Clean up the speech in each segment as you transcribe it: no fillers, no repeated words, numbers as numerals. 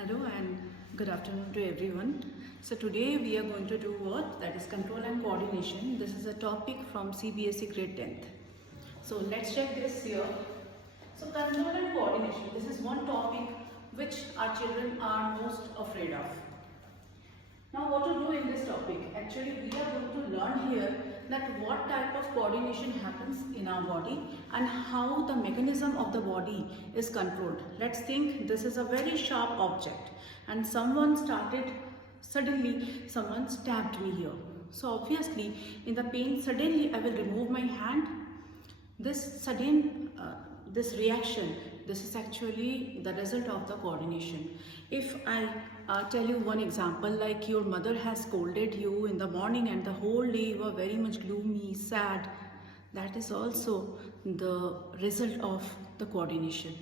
Hello and good afternoon to everyone. So today we are going to do what? That is control and coordination. This is a topic from CBSE grade 10th. So let's check this here. So control and coordination. This is one topic which our children are most afraid of. Now what to do in this topic? Actually we are going to learn here that what type of coordination happens in our body and how the mechanism of the body is controlled. Let's think this is a very sharp object and someone stabbed me here. So obviously in the pain suddenly I will remove my hand. This reaction, this is actually the result of the coordination. If I tell you one example, like your mother has scolded you in the morning and the whole day you are very much gloomy, sad, that is also the result of the coordination.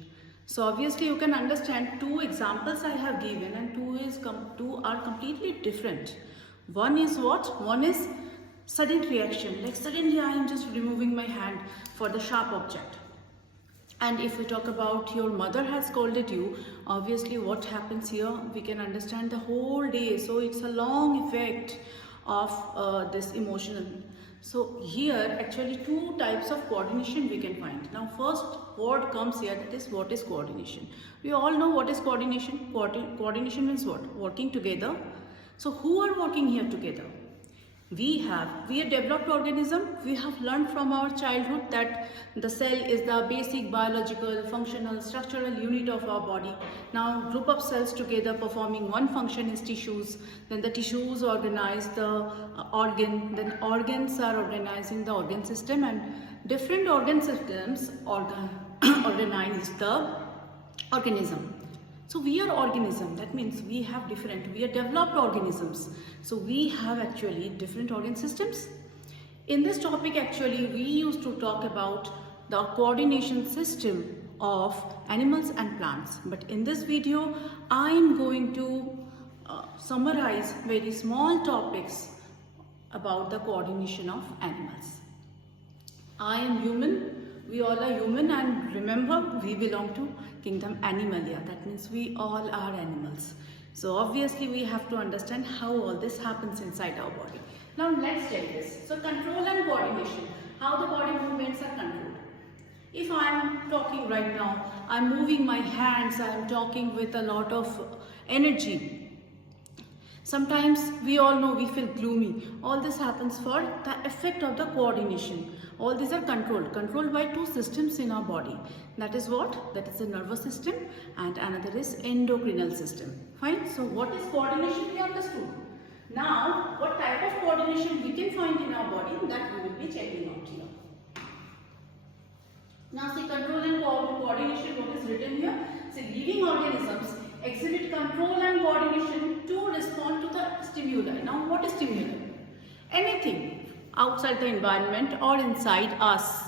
So obviously you can understand two examples I have given and two are completely different. One is what? One is sudden reaction, like suddenly I am just removing my hand for the sharp object. And if we talk about your mother has scolded you, obviously what happens here, we can understand the whole day. So it's a long effect of this emotional. So here actually two types of coordination we can find. Now first word comes here, that is what is coordination. We all know what is coordination. Coordination means what? Working together. So who are working here together? We are developed organism. We have learned from our childhood that the cell is the basic biological, functional, structural unit of our body. Now group of cells together performing one function is tissues. Then the tissues organize the organ. Then organs are organizing the organ system, and different organ systems organize the organism. So we are organism, that means we are developed organisms. So we have actually different organ systems. In this topic actually we used to talk about the coordination system of animals and plants. But in this video I am going to summarize very small topics about the coordination of animals. I am human. We all are human, and remember we belong to kingdom Animalia. That means we all are animals. So obviously we have to understand how all this happens inside our body. Now let's check this. So control and coordination, how the body movements are controlled. If I am talking right now, I am moving my hands, I am talking with a lot of energy. Sometimes we all know we feel gloomy. All this happens for the effect of the coordination. All these are controlled by two systems in our body. That is what? That is the nervous system, and another is endocrinal system. Fine. So what is coordination? We understood. Now what type of coordination we can find in our body, that we will be checking out here. Now see, control and coordination, what is written here? See, living organisms exhibit control and coordination to respond to the stimuli. Now what is stimuli? Anything outside the environment or inside us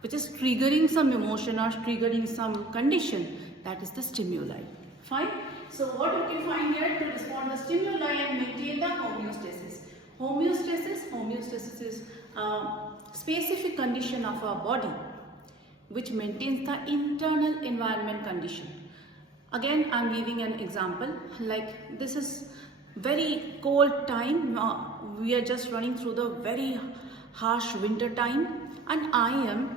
which is triggering some emotion or triggering some condition, that is the stimuli. Fine. So what you can find here to respond to the stimuli and maintain the homeostasis. Homeostasis is a specific condition of our body which maintains the internal environment condition. Again I am giving an example, like this is very cold time. We are just running through the very harsh winter time and I am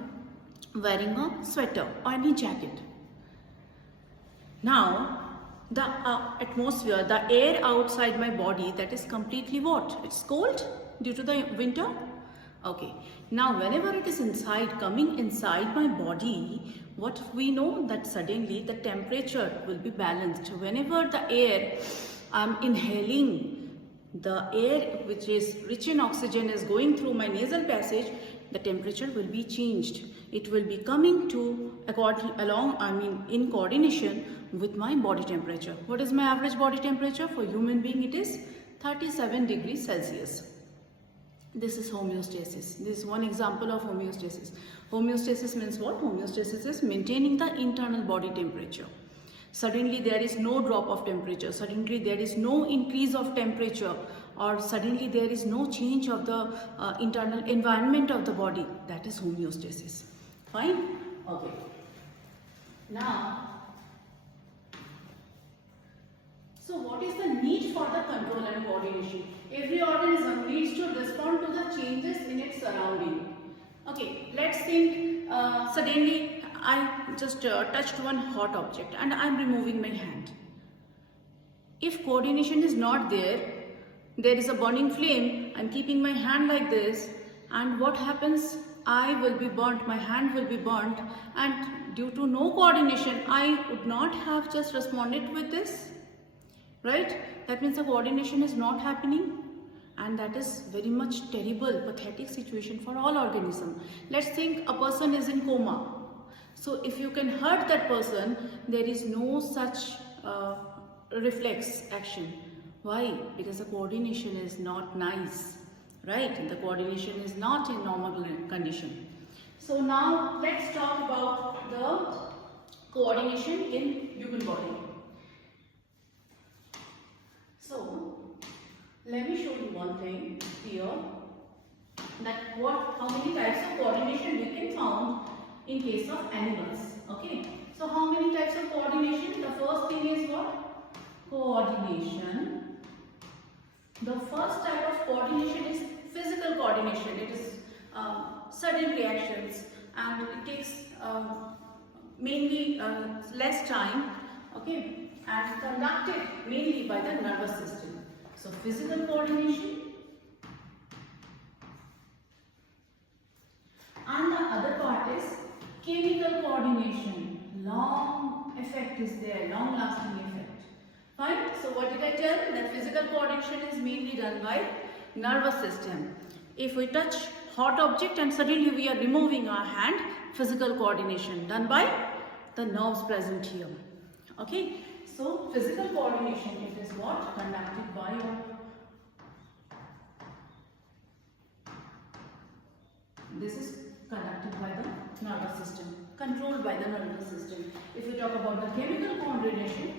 wearing a sweater or any jacket. Now the atmosphere, the air outside my body, that is completely what? It's cold due to the winter. Okay. Now whenever it is coming inside my body, what we know that suddenly the temperature will be balanced. Whenever the air I'm inhaling, the air which is rich in oxygen is going through my nasal passage, the temperature will be changed. It will be coming to in coordination with my body temperature. What is my average body temperature? For human being it is 37 degrees Celsius. This is homeostasis. This is one example of homeostasis. Homeostasis means what? Homeostasis is maintaining the internal body temperature. Suddenly there is no drop of temperature, suddenly there is no increase of temperature, or suddenly there is no change of the internal environment of the body. That is homeostasis. Fine? Okay. Now So what is the need for the control and coordination? Every organism needs to respond to the changes in its surrounding. Okay, let's think suddenly I just touched one hot object and I am removing my hand. If coordination is not there, there is a burning flame, I am keeping my hand like this, and what happens? I will be burnt, my hand will be burnt, and due to no coordination, I would not have just responded with this, right? That means the coordination is not happening, and that is very much terrible, pathetic situation for all organisms. Let's think a person is in coma. So if you can hurt that person, there is no such reflex action. Why? Because the coordination is not nice, right? The coordination is not in normal condition. So now let's talk about the coordination in human body. So let me show you one thing here, that how many types of coordination we can found in case of animals. Okay. So how many types of coordination? The first thing is what? Coordination. The first type of coordination is physical coordination. It is sudden reactions, and it takes mainly less time, okay, and conducted mainly by the nervous system. So physical coordination, and the other part is chemical coordination. Long effect is there, long lasting effect. Fine. So what did I tell? That physical coordination is mainly done by nervous system. If we touch hot object and suddenly we are removing our hand, physical coordination done by the nerves present here. Okay. So physical coordination, it is what? Conducted by this is conducted by the nervous system, controlled by the nervous system. If we talk about the chemical coordination,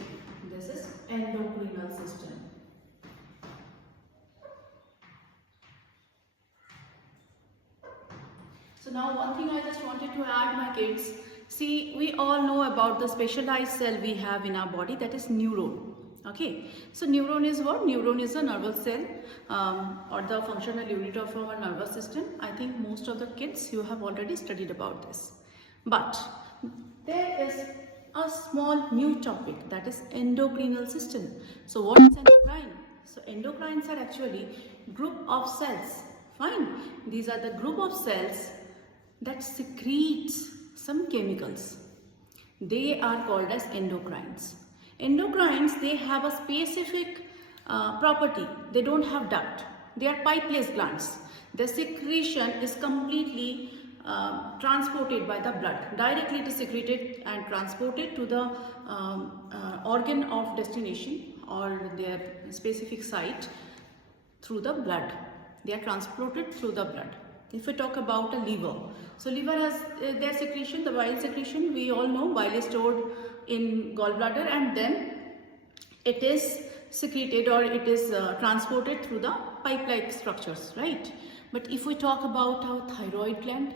this is endocrinal system. So now one thing I just wanted to add, my kids. See, we all know about the specialized cell we have in our body, that is neuron. Okay, so neuron is what? Neuron is a nervous cell or the functional unit of our nervous system. I think most of the kids, you have already studied about this. But there is a small new topic, that is endocrinal system. So what is endocrine? So endocrines are actually group of cells. Fine. These are the group of cells that secretes some chemicals. They are called as endocrines. Endocrines, they have a specific property. They don't have duct. They are pipe-less glands. The secretion is completely transported by the blood. Directly it is secreted and transported to the organ of destination or their specific site through the blood. They are transported through the blood. If we talk about a liver, so liver has their secretion, the bile secretion. We all know bile is stored in gallbladder and then it is secreted or it is transported through the pipe-like structures, right? But if we talk about our thyroid gland,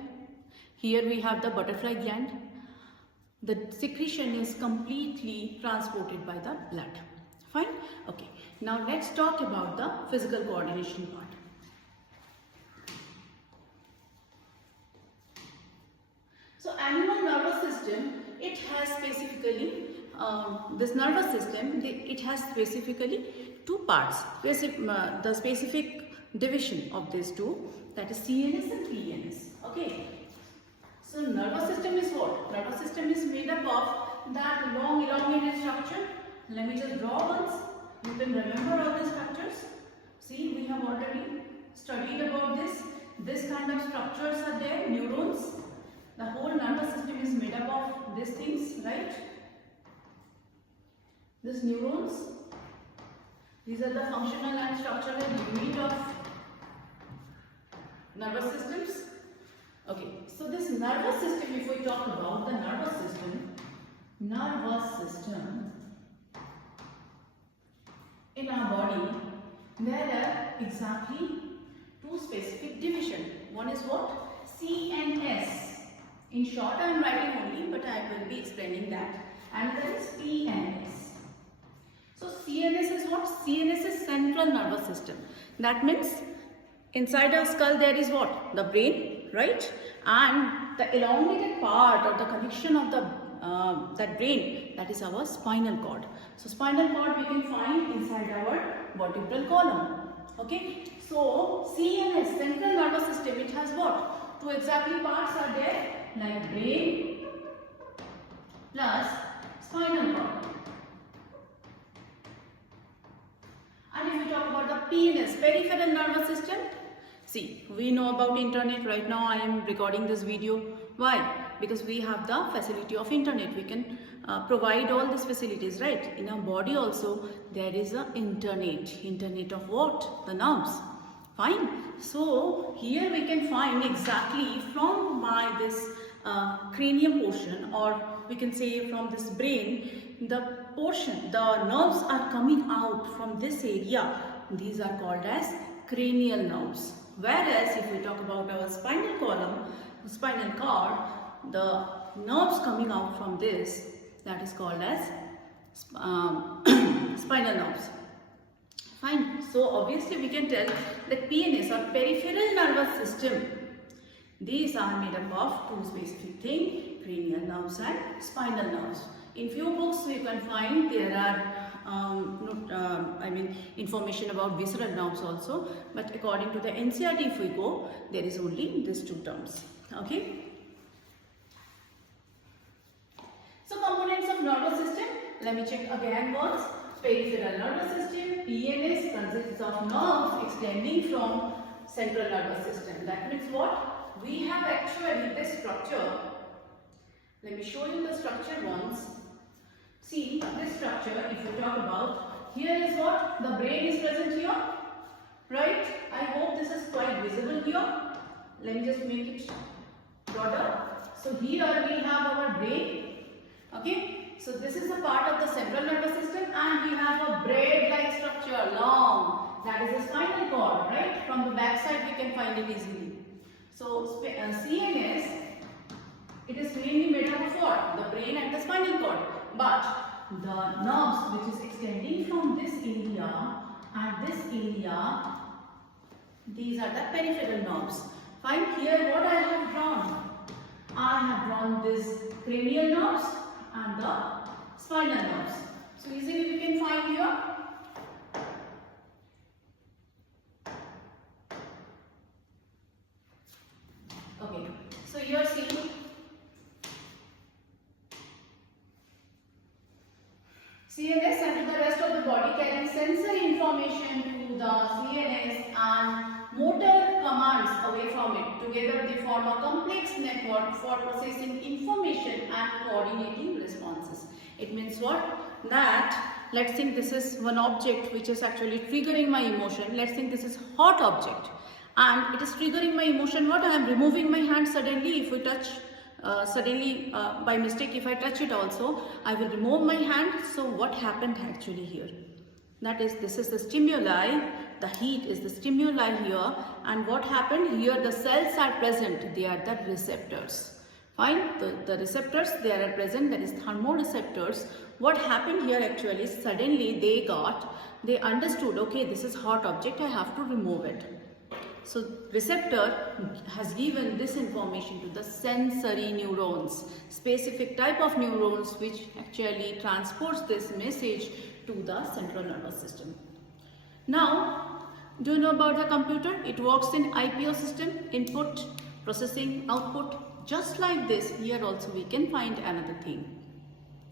here we have the butterfly gland. The secretion is completely transported by the blood. Fine? Okay. Now let's talk about the physical coordination part. So animal nervous system, it has specifically, this nervous system, it has specifically two parts. The specific division of these two, that is CNS and PNS. Okay. So nervous system is what? Nervous system is made up of that long elongated structure. Let me just draw once. You can remember all the structures. See, we have already studied about this. This kind of structures are there, neurons. The whole nervous system is made up of these things, right? These neurons. These are the functional and structural unit of nervous systems. Okay, so this nervous system, if we talk about the nervous system in our body, there are exactly two specific divisions. One is what? CNS. In short, I am writing only, but I will be explaining that. And that is PNS. So CNS central nervous system. That means inside our skull there is what? The brain, right? And the elongated part or the connection of the that brain, that is our spinal cord. So spinal cord we can find inside our vertebral column. Okay. So CNS, central nervous system, it has what? Two exactly parts are there, like brain plus spinal cord. And if we talk about the PNS, peripheral nervous system, see, we know about internet. Right now I am recording this video. Why? Because we have the facility of internet. We can provide all these facilities, right? In our body also there is a internet of what? The nerves. Fine. So here we can find exactly from this cranium portion, or we can say from this brain, the portion, the nerves are coming out from this area. These are called as cranial nerves. Whereas if we talk about our spinal column, spinal cord, the nerves coming out from this, that is called as spinal nerves. Fine. So obviously we can tell that PNS or peripheral nervous system, these are made up of two specific things, cranial nerves and spinal nerves. In few books you can find there are information about visceral nerves also, but according to the NCERT if we go, there is only these two terms. Okay. So components of nervous system, let me check again once. Peripheral nervous system, PNS, consists of nerves extending from central nervous system. That means what? We have actually this structure. Let me show you the structure once. See, this structure, if you talk about, here is what? The brain is present here, right? I hope this is quite visible here. Let me just make it broader. So here we have our brain. Okay. So this is a part of the central nervous system, and we have a braid-like structure, long. That is the spinal cord, right? From the back side we can find it easily. So CNS, it is mainly made up of what? The brain and the spinal cord. But the nerves which is extending from this area and this area, these are the peripheral nerves. Fine. Here what I have drawn? I have drawn this cranial nerves and the spinal nerves. So easily we can find here. Okay. So here see, CNS and to the rest of the body carrying sensory information to the CNS and motor commands away from it. Together they form a complex network for processing information and coordinating responses. It means what? That, let's think this is one object which is actually triggering my emotion. Let's think this is hot object and it is triggering my emotion. What? I am removing my hand suddenly. If we touch by mistake, if I touch it also, I will remove my hand. So what happened actually here? That is, this is the stimuli, the heat is the stimuli here, and what happened here, the cells are present, they are the receptors. Fine, the receptors, they are present, that is thermoreceptors. What happened here actually, suddenly they understood, okay, this is hot object, I have to remove it. So receptor has given this information to the sensory neurons, specific type of neurons which actually transports this message to the central nervous system. Now, do you know about the computer? It works in IPO system, input, processing, output. Just like this, here also we can find another thing.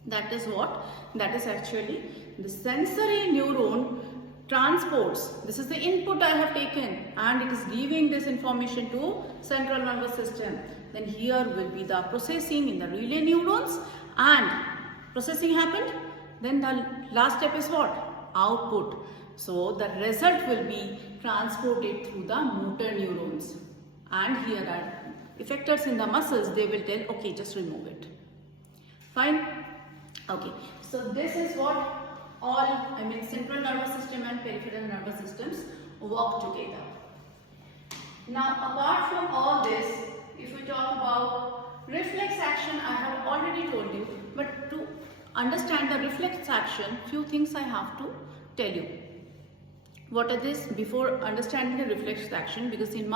That is what? That is actually the sensory neuron transports. This is the input I have taken and it is giving this information to central nervous system. Then here will be the processing in the relay neurons, and processing happened. Then the last step is what? Output. So the result will be transported through the motor neurons, and here are effectors in the muscles. They will tell, okay, just remove it. Fine. Okay. So this is what central nervous system and peripheral nervous systems work together. Now, apart from all this, if we talk about reflex action, I have already told you, but to understand the reflex action, few things I have to tell you. What are this? Before understanding the reflex action, because in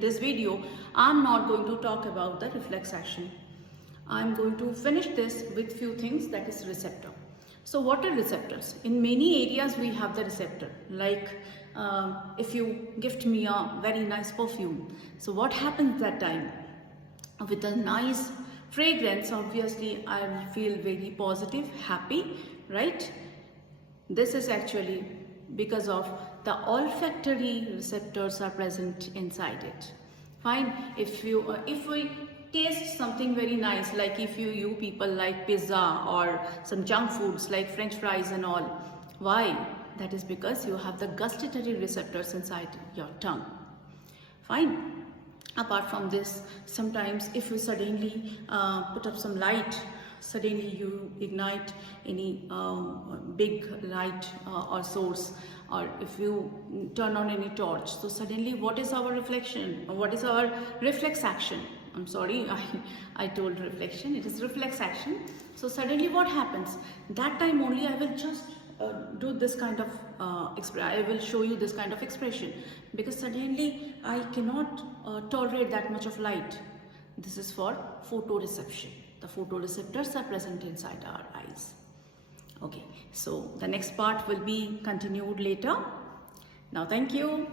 this video I'm not going to talk about the reflex action. I'm going to finish this with few things, that is receptor. So what are receptors? In many areas we have the receptor, like if you gift me a very nice perfume, so what happens that time? With a nice fragrance, obviously I will feel very positive, happy, right? This is actually because of the olfactory receptors are present inside it. Fine. If we taste something very nice, like if you people like pizza or some junk foods like French fries and all, why? That is because you have the gustatory receptors inside your tongue. Fine. Apart from this, sometimes if you suddenly put up some light, suddenly you ignite any big light or source, or if you turn on any torch, so suddenly what is our reflection? What is our reflex action? I'm sorry, I told reflection, it is reflex action. So suddenly what happens? That time only I will just do this kind of I will show you this kind of expression, because suddenly I cannot tolerate that much of light. This is for photoreception. The photoreceptors are present inside our eyes. Okay, so the next part will be continued later. Now thank you.